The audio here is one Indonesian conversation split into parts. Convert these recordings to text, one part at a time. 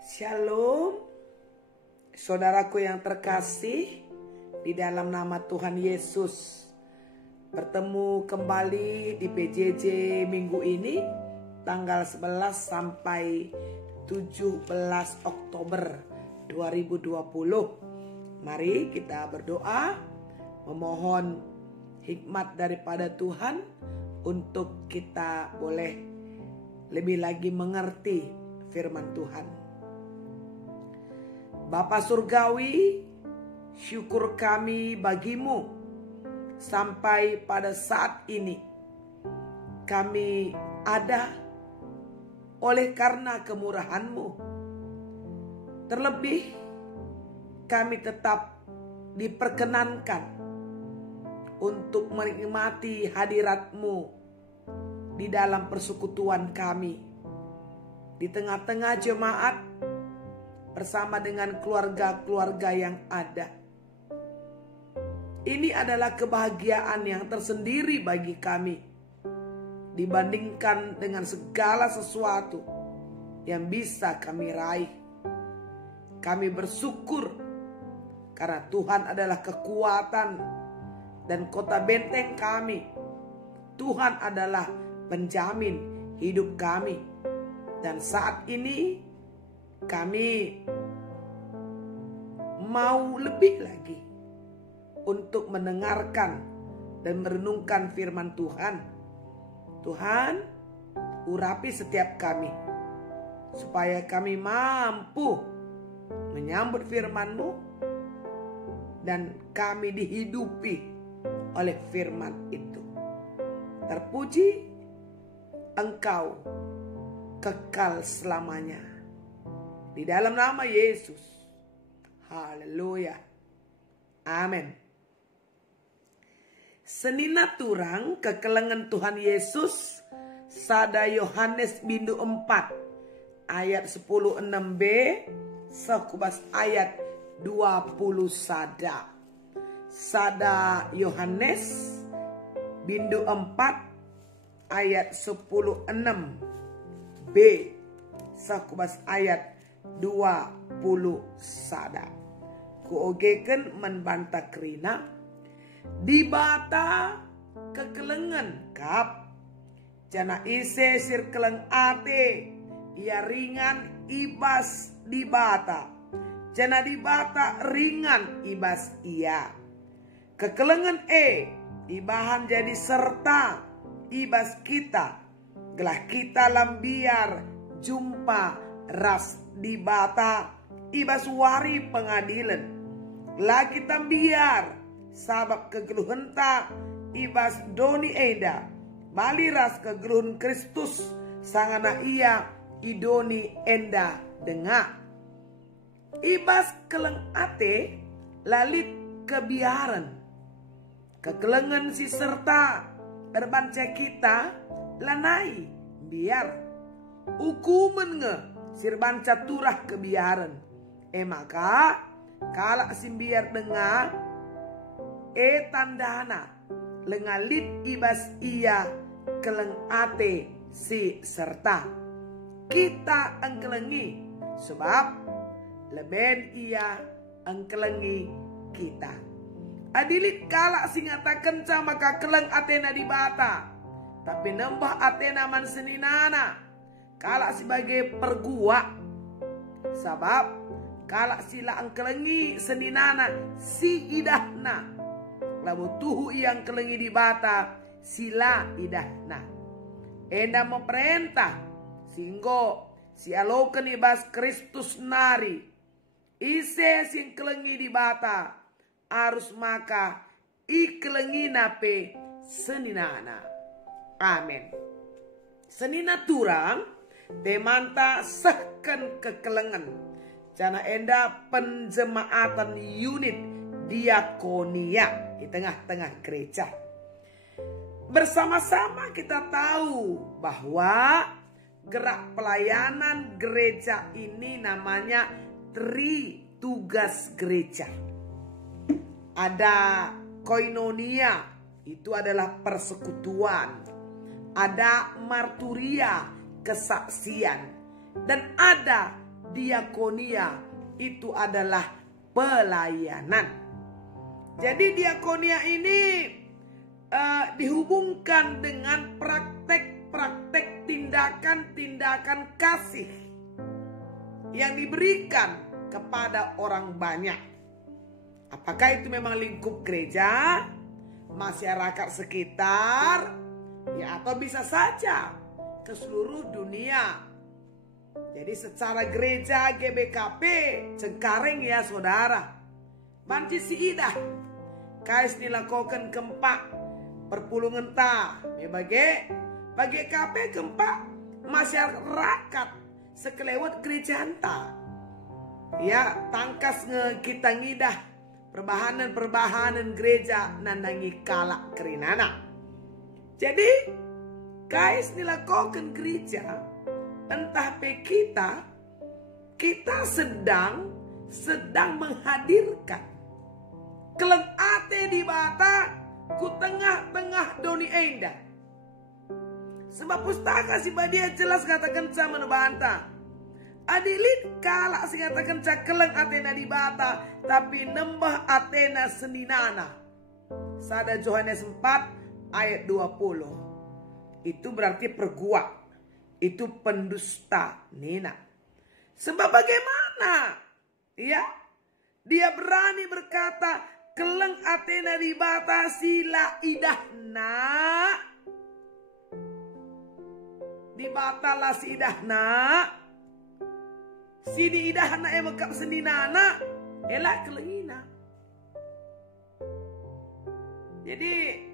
Shalom, saudaraku yang terkasih di dalam nama Tuhan Yesus. Bertemu kembali di PJJ minggu ini tanggal 11 sampai 17 Oktober 2020. Mari kita berdoa memohon hikmat daripada Tuhan untuk kita boleh lebih lagi mengerti firman Tuhan. Bapa Surgawi, syukur kami bagimu sampai pada saat ini. Kami ada oleh karena kemurahan-Mu. Terlebih kami tetap diperkenankan untuk menikmati hadirat-Mu di dalam persekutuan kami. Di tengah-tengah jemaat bersama dengan keluarga-keluarga yang ada. Ini adalah kebahagiaan yang tersendiri bagi kami dibandingkan dengan segala sesuatu yang bisa kami raih. Kami bersyukur karena Tuhan adalah kekuatan dan kota benteng kami. Tuhan adalah penjamin hidup kami. Dan saat ini kami mau lebih lagi untuk mendengarkan dan merenungkan firman Tuhan. Tuhan, urapi setiap kami supaya kami mampu menyambut firman-Mu dan kami dihidupi oleh firman itu. Terpuji Engkau kekal selamanya. Di dalam nama Yesus. Haleluya. Amin. Senina turang kekelengan Tuhan Yesus sada Yohanes bindu 4 ayat 16b sekubas ayat 20 sada. Sada Yohanes bindu 4 ayat 16b sekubas ayat 20 sada. Kuogeken membantah kerina di bata kekelengan kap jana ise sirkeleng ate ia ringan ibas di bata jana di bata ringan ibas ia kekelengan ibahan jadi serta ibas kita gelah kita lambiar jumpa ras di bata ibas wari pengadilan lagi tambiar sabab kegeluhan ta ibas doni eda bali ras kegeluhan Kristus sangana ia idoni enda denga ibas keleng ate lalit kebiaran kekelengan si serta terbanca kita lanai biar hukuman nge sirbanca turah kebiaran. Maka kalak simbiar dengar tandana lengalit ibas ia keleng ate si serta kita engkelengi sebab leben ia engkelengi kita. Adilit kalak singatakan maka keleng atena di bata tapi nembah atena man seninana kalak sebagai pergua sabab kalak sila angkelengi seninana si idahna lamu tuhu yang kelengi di bata sila idahna enda memerintah singgo si aloken ibas Kristus nari ise sing kelengi di bata arus maka ikelengi nape seninana. Amin. Senina turang demanta sehken kekelengan jana enda penjemaatan unit diakonia di tengah-tengah gereja. Bersama-sama kita tahu bahwa gerak pelayanan gereja ini namanya tri tugas gereja. Ada koinonia, itu adalah persekutuan. Ada marturia, kesaksian. Dan ada diakonia itu adalah pelayanan. Jadi diakonia ini dihubungkan dengan praktek-praktek tindakan-tindakan kasih yang diberikan kepada orang banyak. Apakah itu memang lingkup gereja, masyarakat sekitar, ya atau bisa saja ke seluruh dunia. Jadi secara gereja GBKP Cengkareng ya saudara, banci si idah kais nilakokan kempak perpulungan ta bagi KP kempak masyarakat sekelewat gereja anta. Ya tangkas kita ngidah perbahanan gereja nandangi kalak kerinana. Jadi kais nilakokan gereja entah pe kita sedang menghadirkan keleng ate di bata ku tengah-tengah doni enda. Sebab pustaka si badia jelas katakan ca menubanta. Adilin kalak si katakan ca keleng atena di bata tapi nembah atena seninana. Sada Yohanes 4 ayat 20. Itu berarti perguak. Itu pendusta Nina. Sebab bagaimana? Ya, dia berani berkata keleng atena dibatasi la idahna. Dibatala si idahna. Sini idahna emekap seninana. Elak kelengina. Jadi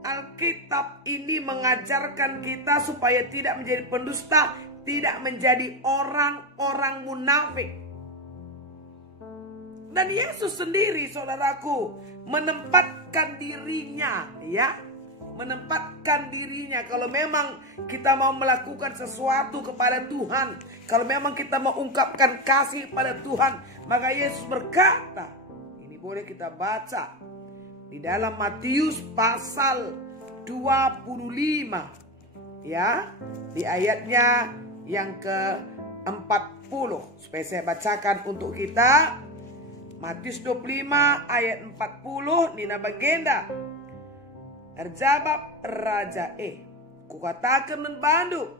Alkitab ini mengajarkan kita supaya tidak menjadi pendusta, tidak menjadi orang-orang munafik. Dan Yesus sendiri, saudaraku, menempatkan dirinya, ya, menempatkan dirinya. Kalau memang kita mau melakukan sesuatu kepada Tuhan, kalau memang kita mau ungkapkan kasih pada Tuhan, maka Yesus berkata, ini boleh kita baca di dalam Matius pasal 25. Ya, di ayatnya yang ke-40. Supaya saya bacakan untuk kita. Matius 25 ayat 40. Nina bagenda. Erjabab raja kukatakan men bandu.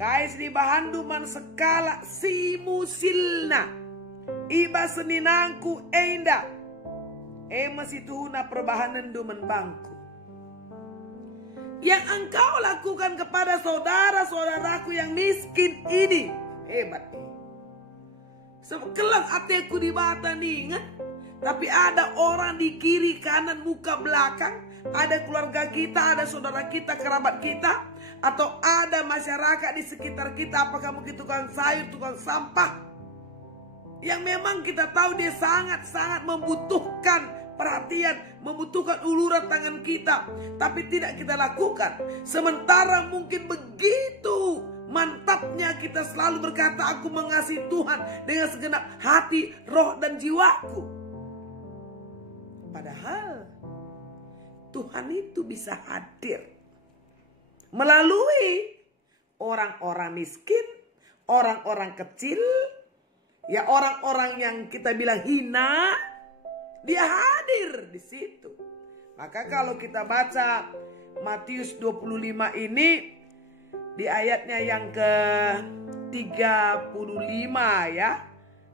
Kais di bahandu man sekala si musilna. Iba seninangku enda. Masih tuhuna perbahanan dumen bangku. Yang engkau lakukan kepada saudara-saudaraku yang miskin ini. Hebat nih. Sekelang ateku di bata nih. Tapi ada orang di kiri kanan muka belakang. Ada keluarga kita, ada saudara kita, kerabat kita. Atau ada masyarakat di sekitar kita. Apakah mungkin tukang sayur, tukang sampah. Yang memang kita tahu dia sangat-sangat membutuhkan perhatian, membutuhkan uluran tangan kita, tapi tidak kita lakukan. Sementara mungkin begitu mantapnya kita selalu berkata, aku mengasihi Tuhan dengan segenap hati, roh dan jiwaku. Padahal Tuhan itu bisa hadir melalui orang-orang miskin, orang-orang kecil, ya orang-orang yang kita bilang hina. Dia hadir di situ. Maka kalau kita baca Matius 25 ini di ayatnya yang ke-35 ya.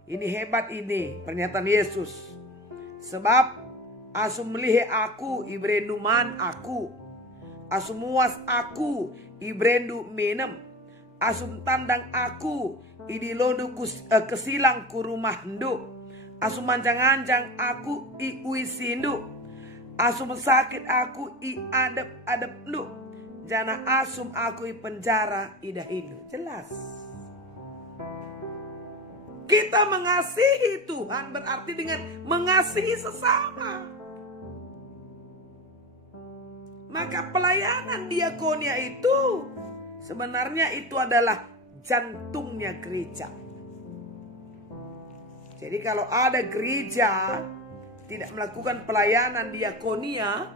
Ini hebat ini pernyataan Yesus. Sebab asum melihe aku ibrendu man aku. Asum muas aku ibrendu menem. Asum tandang aku idilodu kesilang ku rumah ndu. Asum manjang-anjang aku i uisindu. Asum sakit aku i adep lu. Jana asum aku i penjara ida hindu. Jelas. Kita mengasihi Tuhan berarti dengan mengasihi sesama. Maka pelayanan diakonia itu sebenarnya itu adalah jantungnya gereja. Jadi kalau ada gereja tidak melakukan pelayanan diakonia,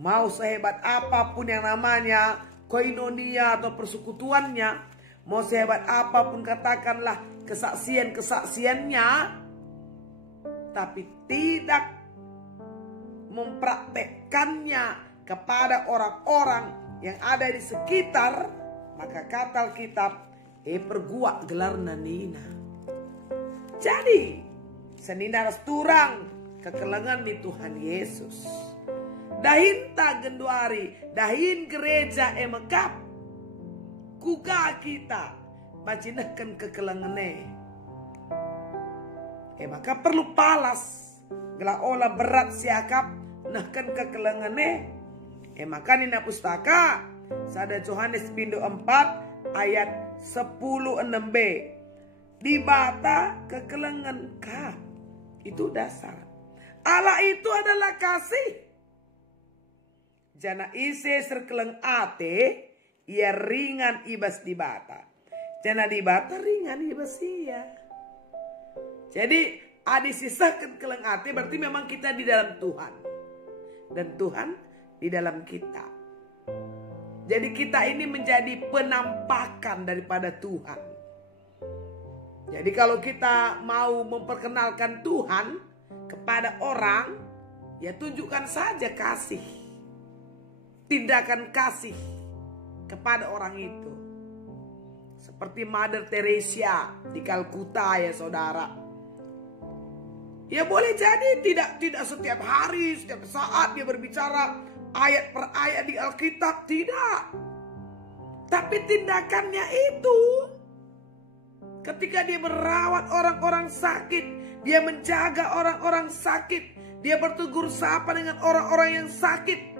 mau sehebat apapun yang namanya koinonia atau persekutuannya, mau sehebat apapun katakanlah kesaksian-kesaksiannya, tapi tidak mempraktekkannya kepada orang-orang yang ada di sekitar, maka kata Alkitab, perguak gelarna nina. Jadi, senina harus turang kekelengan di Tuhan Yesus. Dahin ta genduari, dahin gereja emekap, kuga kita macinakan kekelengane. Maka perlu palas, gela olah berat siakap, nahkan kekelengane. Maka nina pustaka, sada Yohanes pindu 4 ayat 10:6b. Di bata kekelengan kap. Itu dasar. Allah itu adalah kasih. Jana ise serkeleng ate, ia ringan ibas di bata. Jana di bata ringan ibas ia. Jadi ada sisakan keleng ate berarti memang kita di dalam Tuhan. Dan Tuhan di dalam kita. Jadi kita ini menjadi penampakan daripada Tuhan. Jadi kalau kita mau memperkenalkan Tuhan kepada orang, ya tunjukkan saja kasih. Tindakan kasih kepada orang itu. Seperti Mother Teresa di Kalkuta ya saudara. Ya boleh jadi tidak setiap hari, setiap saat dia berbicara ayat per ayat di Alkitab, tidak. Tapi tindakannya itu, ketika dia merawat orang-orang sakit, dia menjaga orang-orang sakit, dia bertegur sapa dengan orang-orang yang sakit.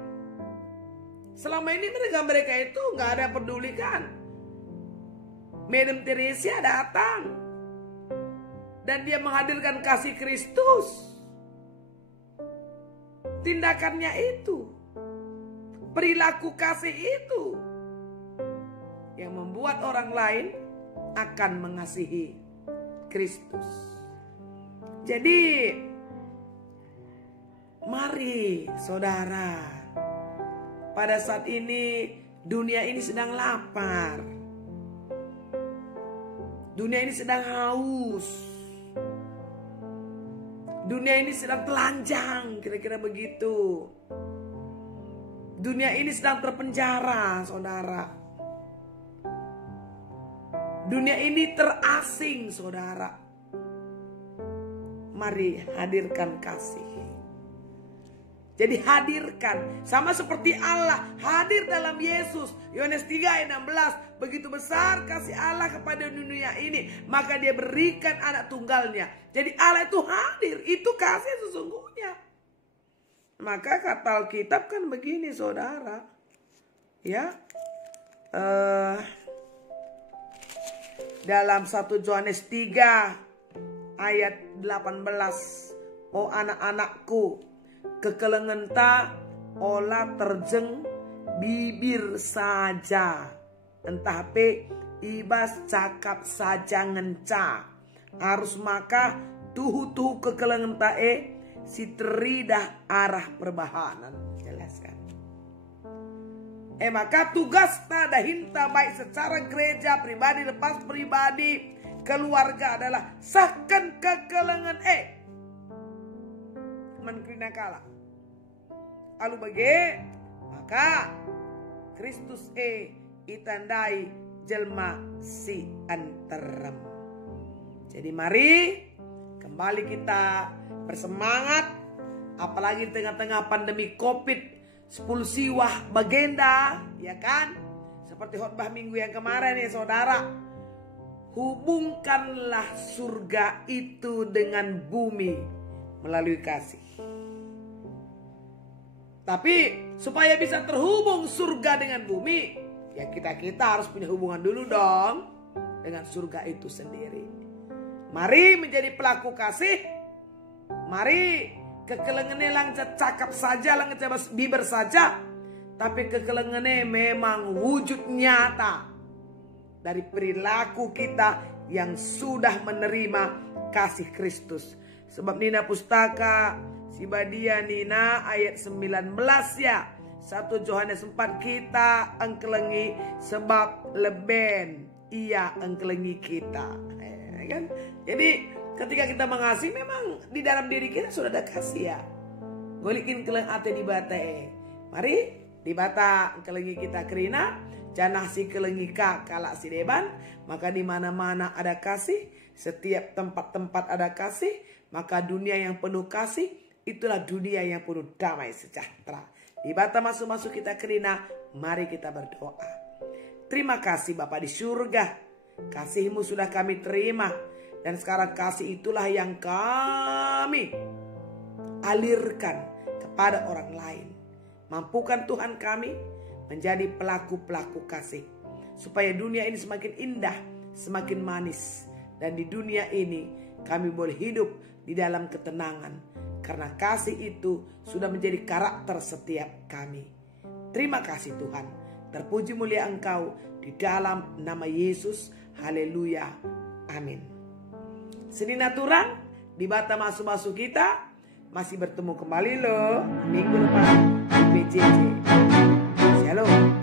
Selama ini mereka itu nggak ada pedulikan. Madam Teresa datang dan dia menghadirkan kasih Kristus. Tindakannya itu, perilaku kasih itu yang membuat orang lain akan mengasihi Kristus. Jadi mari saudara, pada saat ini dunia ini sedang lapar. Dunia ini sedang haus. Dunia ini sedang telanjang, kira-kira begitu. Dunia ini sedang terpenjara, saudara. Dunia ini terasing, saudara. Mari hadirkan kasih. Jadi hadirkan, sama seperti Allah hadir dalam Yesus. Yohanes 3 ayat 16, begitu besar kasih Allah kepada dunia ini, maka dia berikan anak tunggalnya. Jadi Allah itu hadir, itu kasih sesungguhnya. Maka kata Alkitab kan begini saudara, ya, dalam 1 Yohanes 3 ayat 18, oh anak-anakku, kekelengan ta olah terjeng bibir saja, entah pe ibas cakap saja ngenca, harus maka tuhu kekelengan ta si teridah arah perbahanan. Jelaskan. Maka tugas ta dahinta baik secara gereja pribadi lepas pribadi keluarga adalah sahkan kekelengan menkrina kala. Alu bage maka Kristus itandai jelma si anterem. Jadi mari kembali kita bersemangat, apalagi di tengah-tengah pandemi Covid 10 siwah bagenda, ya kan? Seperti khotbah minggu yang kemarin ya saudara. Hubungkanlah surga itu dengan bumi melalui kasih. Tapi supaya bisa terhubung surga dengan bumi, ya kita harus punya hubungan dulu dong dengan surga itu sendiri. Mari menjadi pelaku kasih. Mari kekelengene lang cakap saja, lang biber saja, tapi kekelengene memang wujud nyata dari perilaku kita yang sudah menerima kasih Kristus. Sebab Nina pustaka Sibadia Nina ayat 19 ya. 1 Yohanes 4 kita engkelengi sebab leben ia engkelengi kita. kan? Jadi ketika kita mengasihi, memang di dalam diri kita sudah ada kasih ya. Golikin keleng ate di bata Mari di bata kelengi kita kerina, janah si kelengi kalak si deban, maka di mana-mana ada kasih, setiap tempat-tempat ada kasih, maka dunia yang penuh kasih, itulah dunia yang penuh damai sejahtera. Di bata masuk-masuk kita kerina, mari kita berdoa. Terima kasih Bapa di surga, kasih-Mu sudah kami terima, dan sekarang kasih itulah yang kami alirkan kepada orang lain. Mampukan Tuhan kami menjadi pelaku-pelaku kasih, supaya dunia ini semakin indah, semakin manis, dan di dunia ini kami boleh hidup di dalam ketenangan, karena kasih itu sudah menjadi karakter setiap kami. Terima kasih Tuhan, terpuji mulia Engkau di dalam nama Yesus. Haleluya, amin. Senin aturan di bata masuk-masuk kita masih bertemu kembali loh minggu depan di PJJ. Shalom.